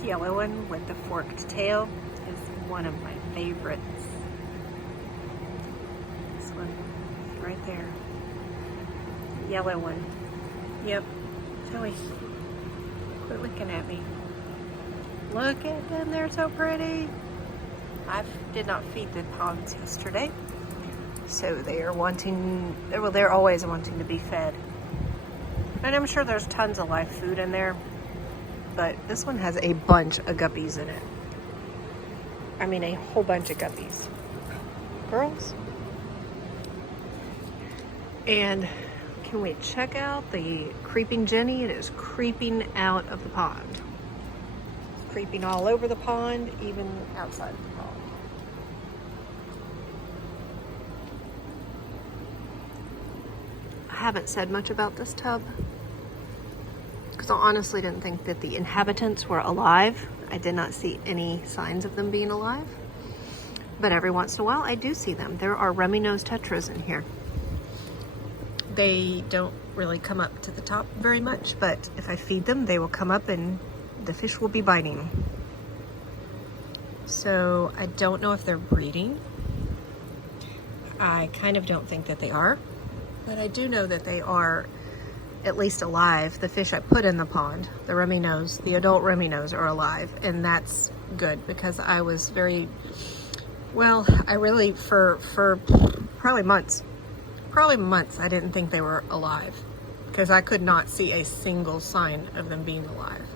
This yellow one with the forked tail is one of my favorites. This one, right there. Yellow one. Yep. Joey, quit looking at me. Look at them, they're so pretty. I did not feed the ponds yesterday, so they are wanting, well, they're always wanting to be fed. And I'm sure there's tons of live food in there, but this one has a bunch of guppies in it. I mean, a whole bunch of guppies. Girls. And can we check out the creeping Jenny? It is creeping out of the pond. Creeping all over the pond, even outside of the pond. I haven't said much about this tub because I honestly didn't think that the inhabitants were alive. I did not see any signs of them being alive, but every once in a while I do see them. There are rummy-nosed tetras in here. They don't really come up to the top very much, but if I feed them, they will come up and the fish will be biting. So I don't know if they're breeding. I kind of don't think that they are, but I do know that they are at least alive. The fish I put in the pond, the rummy nose, the adult rummy nose, are alive, and that's good because I was very, well, I really, for probably months, I didn't think they were alive because I could not see a single sign of them being alive.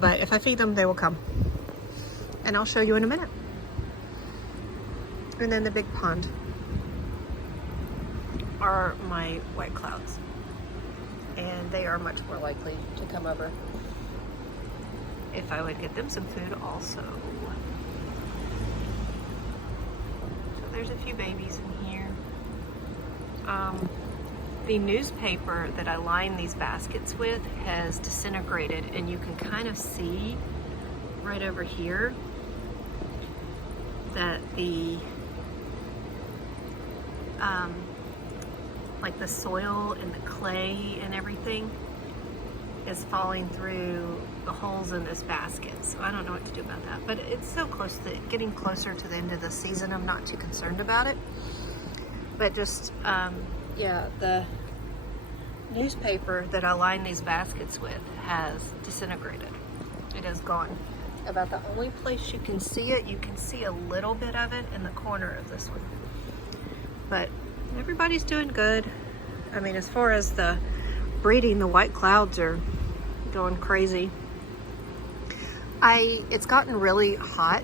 But if I feed them, they will come. And I'll show you in a minute. And then the big pond are my white clouds. And they are much more likely to come over if I would get them some food also. So there's a few babies in here. The newspaper that I line these baskets with has disintegrated, and you can kind of see right over here that the like the soil and the clay and everything is falling through the holes in this basket. So I don't know what to do about that, but it's so close to getting closer to the end of the season. I'm not too concerned about it, but just yeah, the newspaper that I line these baskets with has disintegrated. It is gone. About the only place you can see it, you can see a little bit of it in the corner of this one. But everybody's doing good. I mean, as far as the breeding, the white clouds are going crazy. It's gotten really hot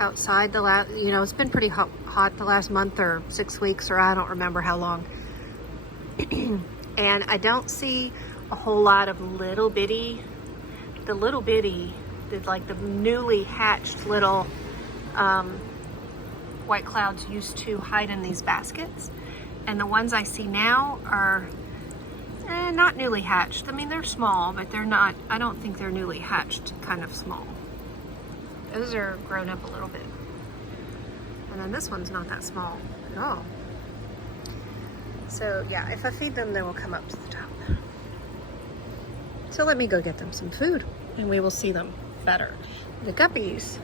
outside the last, you know, it's been pretty hot the last month or 6 weeks, or I don't remember how long. And I don't see a whole lot of little bitty, like the newly hatched little white clouds used to hide in these baskets. And the ones I see now are not newly hatched. I mean, they're small, but they're not, I don't think they're newly hatched kind of small. Those are grown up a little bit. And then this one's not that small at all. So yeah, if I feed them, they will come up to the top. So let me go get them some food and we will see them better. The guppies,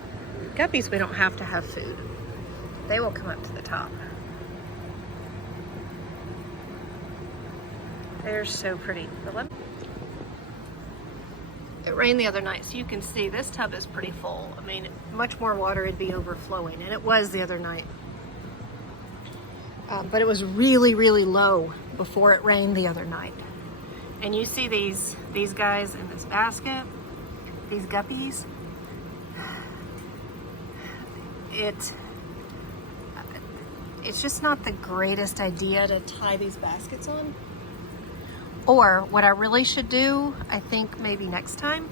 we don't have to have food. They will come up to the top. They're so pretty. It rained the other night, so you can see this tub is pretty full. I mean, much more water would be overflowing, and it was the other night. But it was really, really low before it rained the other night. And you see these guys in this basket, these guppies. It's just not the greatest idea to tie these baskets on. Or what I really should do, I think maybe next time,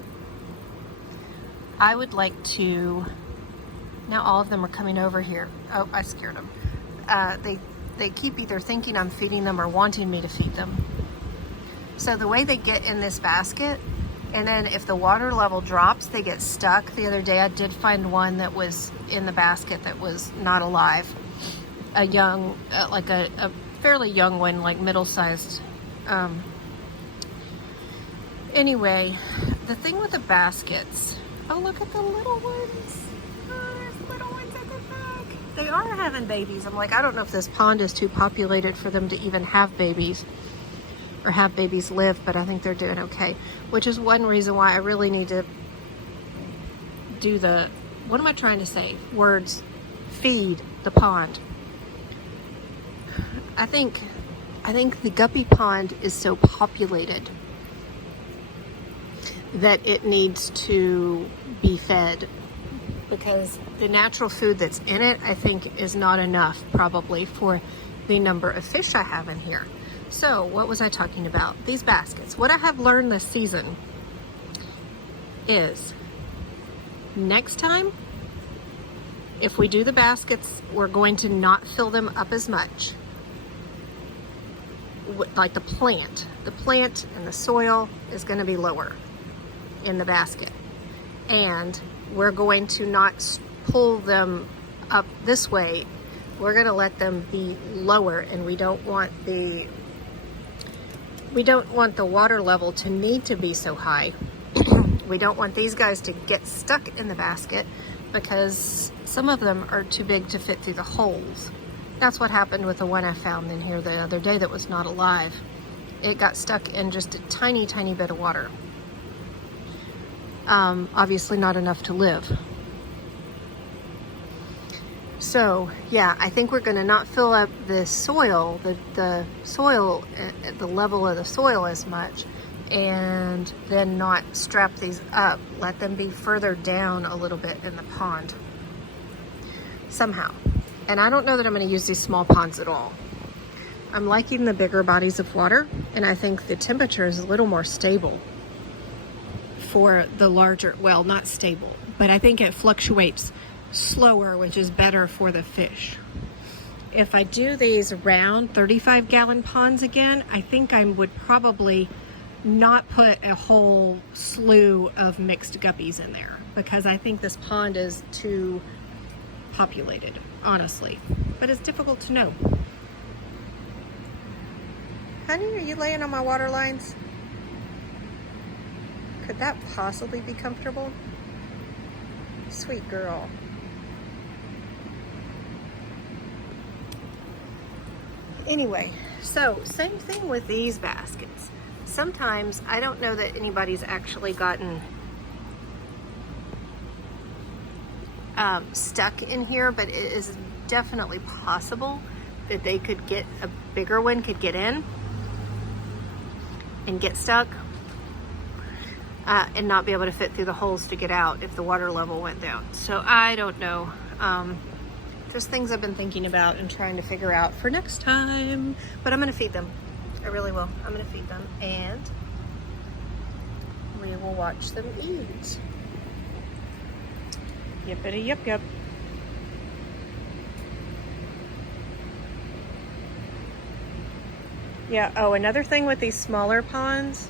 I would like to, now all of them are coming over here. Oh, I scared them. They keep either thinking I'm feeding them or wanting me to feed them. So the way they get in this basket, and then if the water level drops, they get stuck. The other day I did find one that was in the basket that was not alive. A young, like a fairly young one, like middle-sized. Anyway, the thing with the baskets, oh, look at the little ones. Oh, there's little ones at the back. They are having babies. I'm like, I don't know if this pond is too populated for them to even have babies or have babies live, but I think they're doing okay, which is one reason why I really need to do the, what am I trying to say? Words, feed the pond. I think the guppy pond is so populated that it needs to be fed, because the natural food that's in it, I think, is not enough probably for the number of fish I have in here. So what was I talking about? These baskets. What I have learned this season is next time, if we do the baskets, we're going to not fill them up as much. Like the plant and the soil is going to be lower in the basket, and we're going to not pull them up this way. We're going to let them be lower, and we don't want the water level to need to be so high. We don't want these guys to get stuck in the basket because some of them are too big to fit through the holes. That's what happened with the one I found in here the other day that was not alive. It got stuck in just a tiny, tiny bit of water. Obviously not enough to live. So yeah, I think we're gonna not fill up the soil, the soil, the level of the soil as much, and then not strap these up. Let them be further down a little bit in the pond somehow. And I don't know that I'm going to use these small ponds at all. I'm liking the bigger bodies of water, and I think the temperature is a little more stable for the larger, well, not stable, but I think it fluctuates slower, which is better for the fish. If I do these round 35-gallon ponds again, I think I would probably not put a whole slew of mixed guppies in there, because I think this pond is too populated, honestly, but it's difficult to know. Honey, are you laying on my water lines? Could that possibly be comfortable? Sweet girl. Anyway, so same thing with these baskets. Sometimes I don't know that anybody's actually gotten stuck in here, but it is definitely possible that they could get, a bigger one could get in and get stuck and not be able to fit through the holes to get out if the water level went down. So I don't know. Just things I've been thinking about and trying to figure out for next time, but I'm gonna feed them. I really will. I'm gonna feed them, and we will watch them eat. Yippity yip yip. Yeah, oh, another thing with these smaller ponds,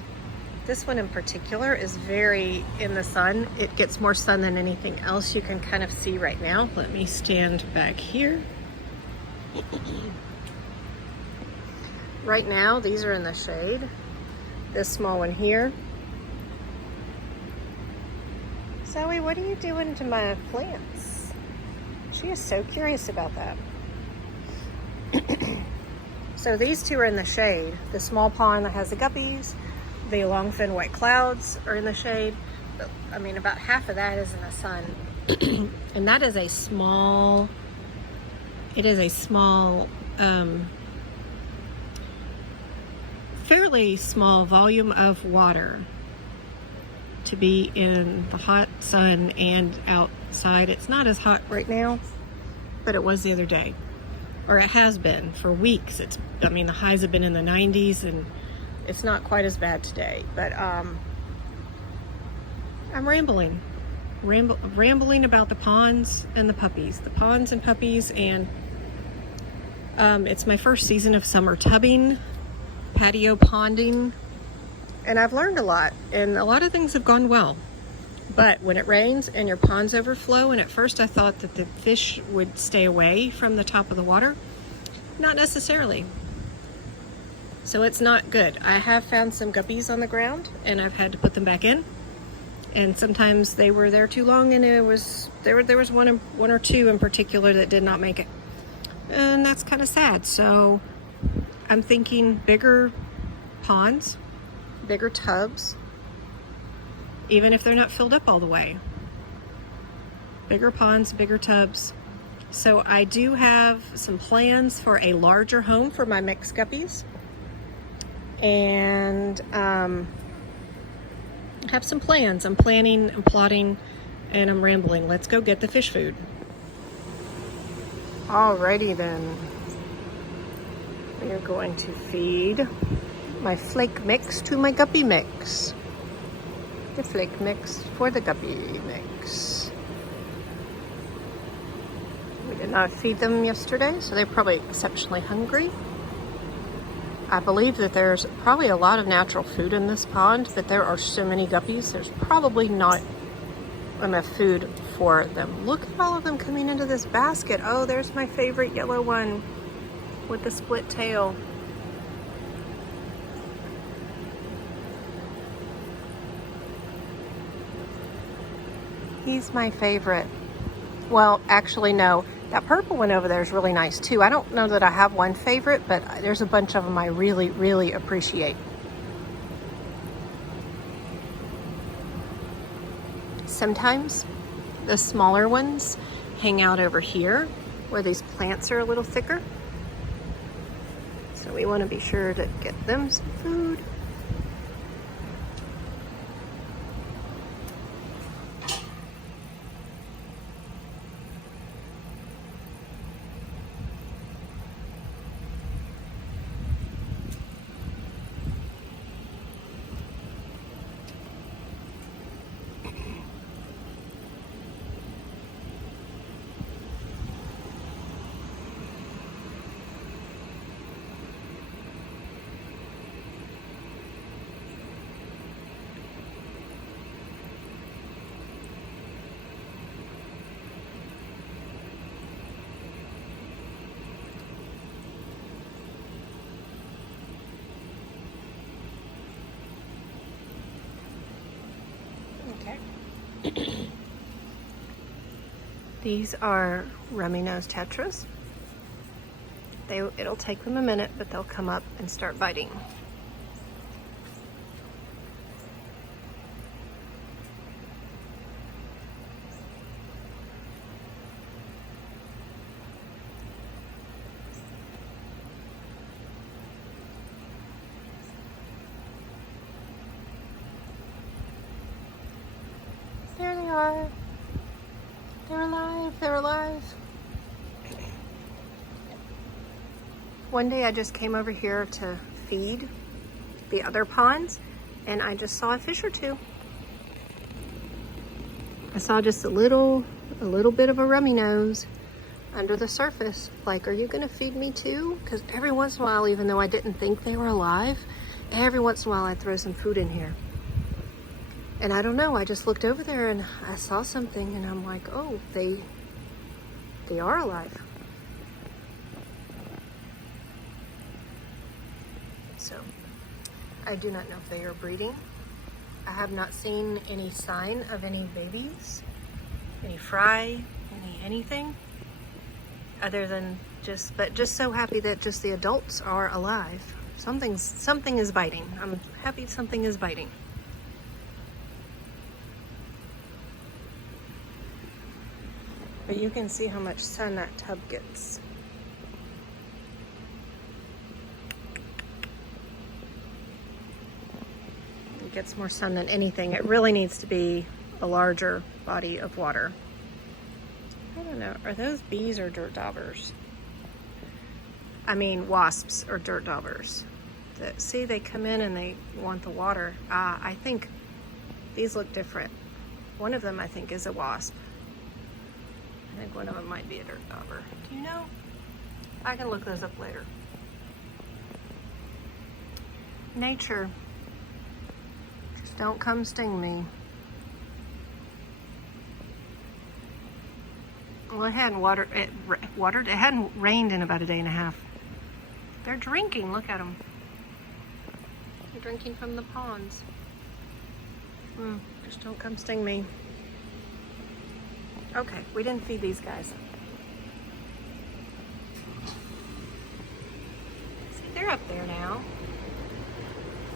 this one in particular is very in the sun. It gets more sun than anything else. You can kind of see right now. Let me stand back here. Right now, these are in the shade. This small one here. Zoe, what are you doing to my plants? She is so curious about that. So these two are in the shade. The small pond that has the guppies, the longfin white clouds are in the shade. But, I mean, about half of that is in the sun. And that is a small, it is a small, fairly small volume of water to be in the hot sun and outside. It's not as hot right now, but it was the other day, or it has been for weeks. I mean, the highs have been in the 90s, and it's not quite as bad today, but I'm rambling about the ponds and the puppies, and it's my first season of summer tubbing, patio ponding, and I've learned a lot, and a lot of things have gone well. But when it rains and your ponds overflow, and at first I thought that the fish would stay away from the top of the water, not necessarily. So it's not good. I have found some guppies on the ground, and I've had to put them back in. And sometimes they were there too long, and there was one or two in particular that did not make it. And that's kind of sad. So I'm thinking bigger ponds, bigger tubs, even if they're not filled up all the way. Bigger ponds, bigger tubs. So I do have some plans for a larger home for my mixed guppies. And have some plans. I'm planning, I'm plotting, and I'm rambling. Let's go get the fish food. Alrighty then. We are going to feed my flake mix to my guppy mix. The flake mix for the guppy mix. We did not feed them yesterday, so they're probably exceptionally hungry. I believe that there's probably a lot of natural food in this pond, but there are so many guppies, there's probably not enough food for them. Look at all of them coming into this basket. Oh, there's my favorite yellow one with the split tail. He's my favorite. Well, actually, no. That purple one over there is really nice too. I don't know that I have one favorite, but there's a bunch of them I really, really appreciate. Sometimes the smaller ones hang out over here where these plants are a little thicker. So we want to be sure to get them some food. These are rummy nose tetras. It'll take them a minute, but they'll come up and start biting. There they are. They're alive, they're alive. One day I just came over here to feed the other ponds, and I just saw a fish or two. I saw just a little bit of a rummy nose under the surface. Like, are you gonna feed me too? Because every once in a while, even though I didn't think they were alive, every once in a while I'd throw some food in here. And I don't know, I just looked over there and I saw something, and I'm like, oh, they are alive. So, I do not know if they are breeding. I have not seen any sign of any babies, any fry, anything, other than just so happy that just the adults are alive. Something is biting. I'm happy something is biting. But you can see how much sun that tub gets. It gets more sun than anything. It really needs to be a larger body of water. I don't know, are those bees or dirt daubers? I mean wasps or dirt daubers. See, they come in and they want the water. I think these look different. One of them I think is a wasp. I think one of them might be a dirt dauber. Do you know? I can look those up later. Nature. Just don't come sting me. Well, it hadn't it hadn't rained in about a day and a half. They're drinking, look at them. They're drinking from the ponds. Just don't come sting me. Okay, we didn't feed these guys. See, they're up there now.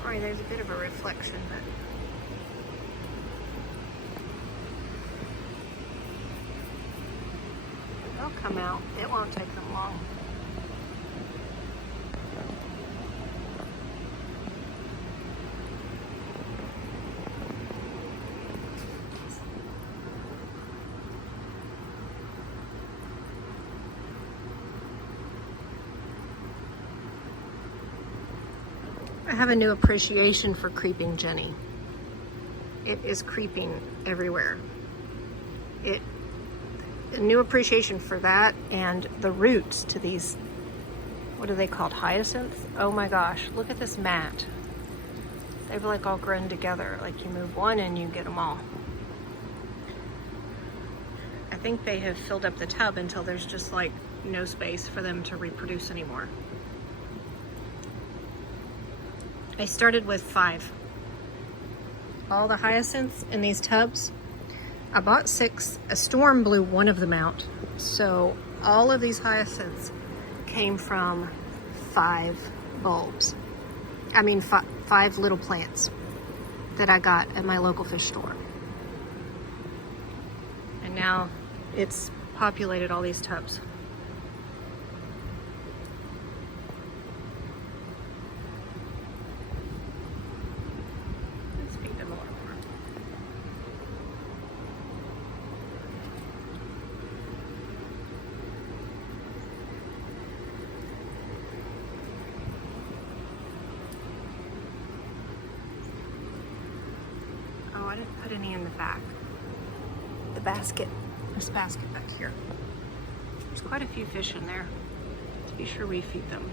Sorry, there's a bit of a reflection, but they'll come out. It won't take them long. I have a new appreciation for creeping Jenny. It is creeping everywhere. A new appreciation for that, and the roots to these, what are they called, hyacinths? Oh my gosh, look at this mat. They've like all grown together. Like you move one and you get them all. I think they have filled up the tub until there's just like no space for them to reproduce anymore. I started with 5. All the hyacinths in these tubs. I bought 6. A storm blew one of them out. So all of these hyacinths came from 5 bulbs. I mean 5 little plants that I got at my local fish store. And now it's populated all these tubs. I didn't put any in the back. The basket. This basket back here. There's quite a few fish in there. Let's be sure we feed them.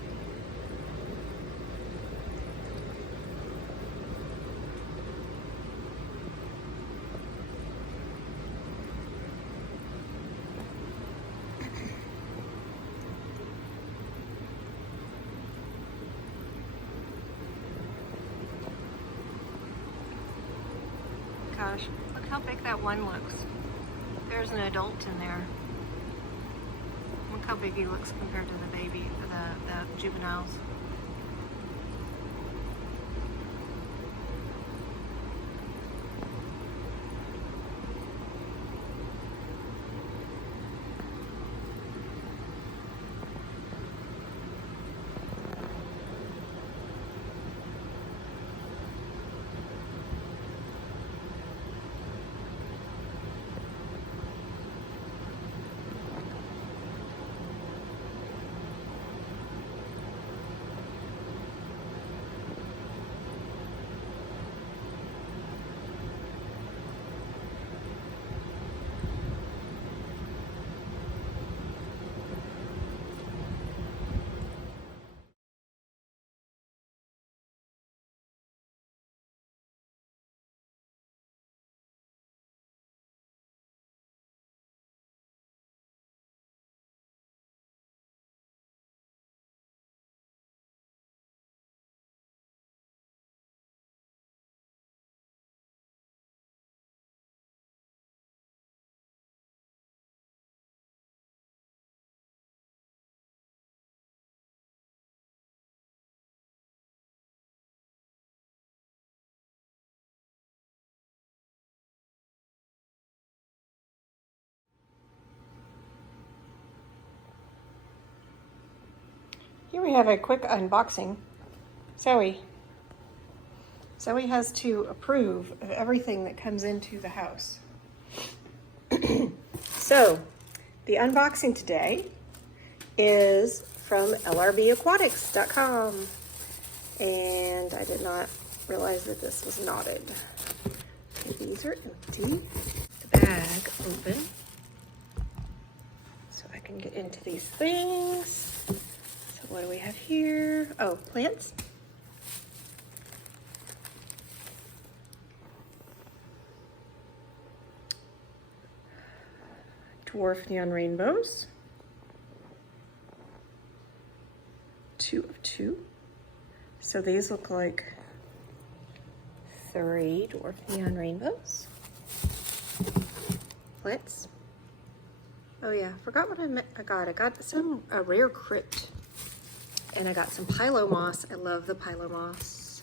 Gosh, look how big that one looks. There's an adult in there. Look how big he looks compared to the baby, the juveniles. Here we have a quick unboxing. Zoe has to approve of everything that comes into the house. So, the unboxing today is from LRBAquatics.com. And I did not realize that this was knotted. Okay, these are empty. The bag open. So I can get into these things. So what do we have here? Oh, plants. Dwarf neon rainbows. 2 of 2. So these look like 3 dwarf neon rainbows. Let's. Oh yeah, forgot what I got. I got some rare crypt, and I got some Pilo moss. I love the Pilo moss.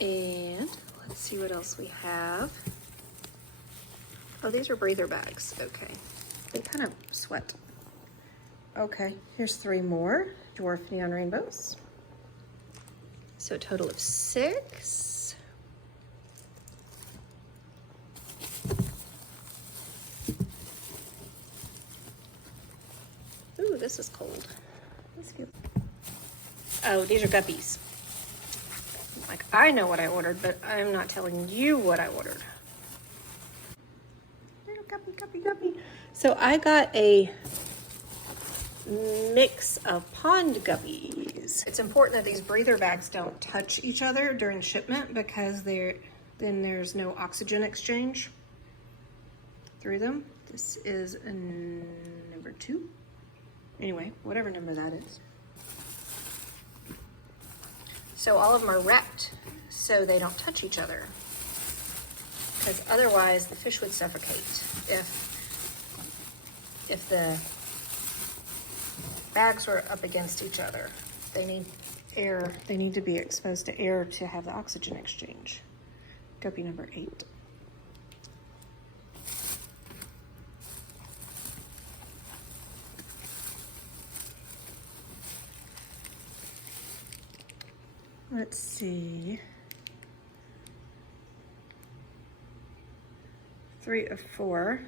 And let's see what else we have. Oh, these are breather bags. Okay, they kind of sweat. Okay, here's 3 more dwarf neon rainbows. So a total of 6. Ooh, this is cold. Let's feel. Oh, these are Guppies. Like, I know what I ordered, but I'm not telling you what I ordered. Little Guppy, Guppy, Guppy. So I got a mix of pond guppies. It's important that these breather bags don't touch each other during shipment because then there's no oxygen exchange through them. This is a number 2. Anyway, whatever number that is. So all of them are wrapped so they don't touch each other, because otherwise the fish would suffocate if the bags were up against each other. They need air. They need to be exposed to air to have the oxygen exchange. Guppy number 8. Let's see. 3 of 4.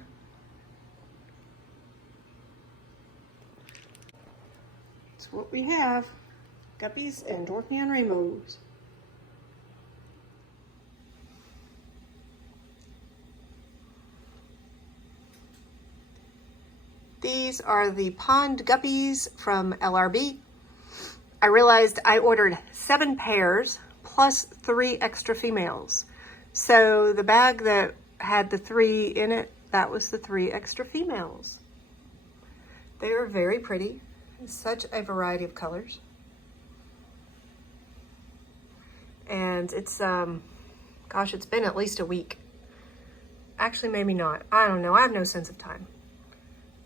That's what we have. Guppies and dwarf neon rainbows. These are the pond guppies from LRB. I realized I ordered 7 pairs plus 3 extra females. So the bag that had the 3 in it, that was the 3 extra females. They are very pretty. Such a variety of colors. And it's, gosh, it's been at least a week. Actually, maybe not. I don't know. I have no sense of time.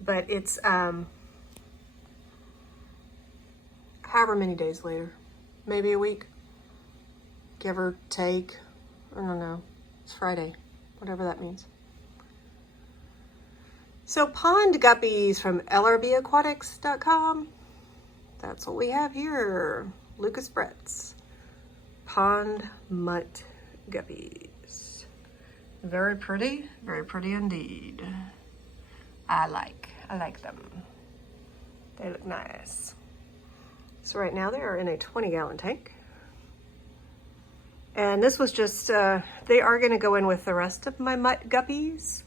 But it's, however many days later. Maybe a week. Give or take. I don't know. It's Friday. Whatever that means. So pond guppies from LRBAquatics.com. That's what we have here. Lucas Brett's pond mutt guppies. Very pretty indeed. I like them. They look nice. So right now they are in a 20-gallon tank. And this was just, they are gonna go in with the rest of my mutt guppies.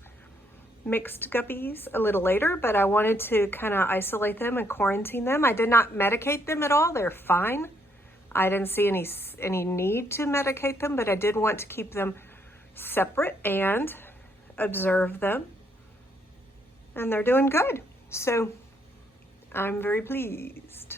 Mixed guppies a little later, but I wanted to kind of isolate them and quarantine them. I did not medicate them at all. They're fine. I didn't see any need to medicate them, but I did want to keep them separate and observe them. And they're doing good. So I'm very pleased.